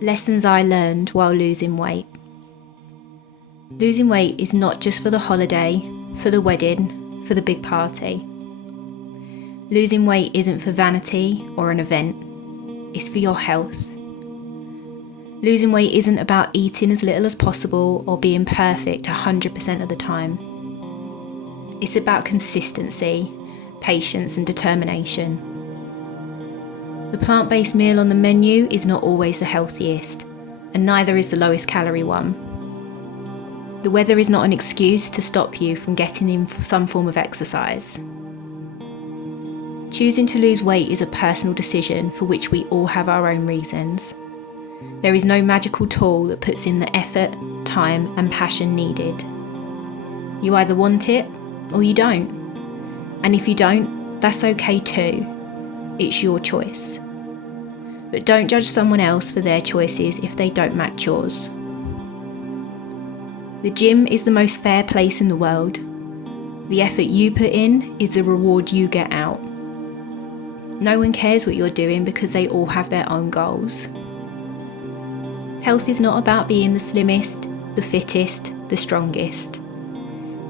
Lessons I learned while losing weight. Losing weight is not just for the holiday, for the wedding, for the big party. Losing weight isn't for vanity or an event, it's for your health. Losing weight isn't about eating as little as possible or being perfect 100% of the time. It's about consistency, patience and determination. The plant-based meal on the menu is not always the healthiest, and neither is the lowest calorie one. The weather is not an excuse to stop you from getting in some form of exercise. Choosing to lose weight is a personal decision for which we all have our own reasons. There is no magical tool that puts in the effort, time and passion needed. You either want it or you don't. And if you don't, that's okay too. It's your choice. But don't judge someone else for their choices if they don't match yours. The gym is the most fair place in the world. The effort you put in is the reward you get out. No one cares what you're doing because they all have their own goals. Health is not about being the slimmest, the fittest, the strongest.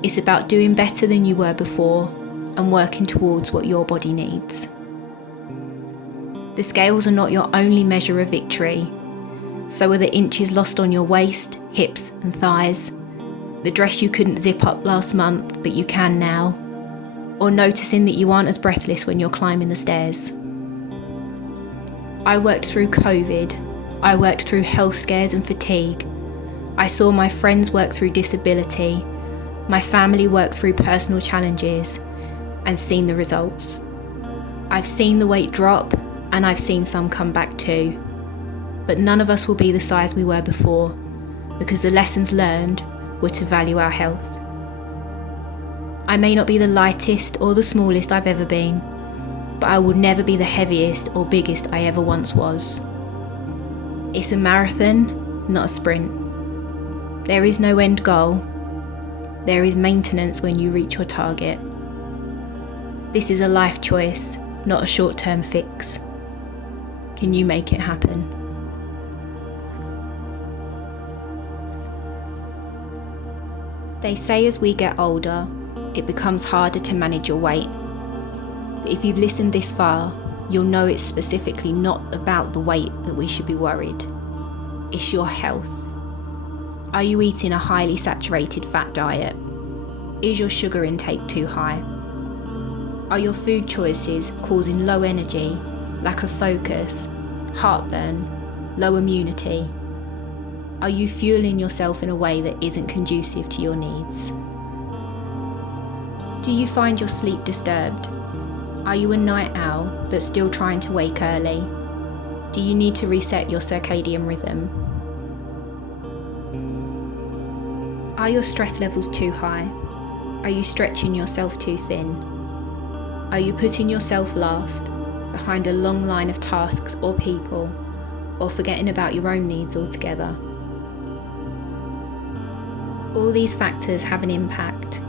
It's about doing better than you were before and working towards what your body needs. The scales are not your only measure of victory. So are the inches lost on your waist, hips and thighs, the dress you couldn't zip up last month but you can now, or noticing that you aren't as breathless when you're climbing the stairs. I worked through COVID, I worked through health scares and fatigue. I saw my friends work through disability, my family work through personal challenges, and seen the results. I've seen the weight drop, and I've seen some come back too. But none of us will be the size we were before, because the lessons learned were to value our health. I may not be the lightest or the smallest I've ever been, but I will never be the heaviest or biggest I ever once was. It's a marathon, not a sprint. There is no end goal. There is maintenance when you reach your target. This is a life choice, not a short-term fix. Can you make it happen? They say as we get older, it becomes harder to manage your weight. But if you've listened this far, you'll know it's specifically not about the weight that we should be worried. It's your health. Are you eating a highly saturated fat diet? Is your sugar intake too high? Are your food choices causing low energy, lack of focus, heartburn, low immunity? Are you fueling yourself in a way that isn't conducive to your needs? Do you find your sleep disturbed? Are you a night owl but still trying to wake early? Do you need to reset your circadian rhythm? Are your stress levels too high? Are you stretching yourself too thin? Are you putting yourself last, behind a long line of tasks or people, or forgetting about your own needs altogether? All these factors have an impact.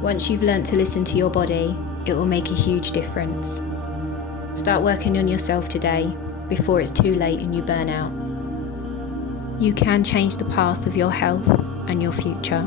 Once you've learnt to listen to your body, it will make a huge difference. Start working on yourself today, before it's too late and you burn out. You can change the path of your health and your future.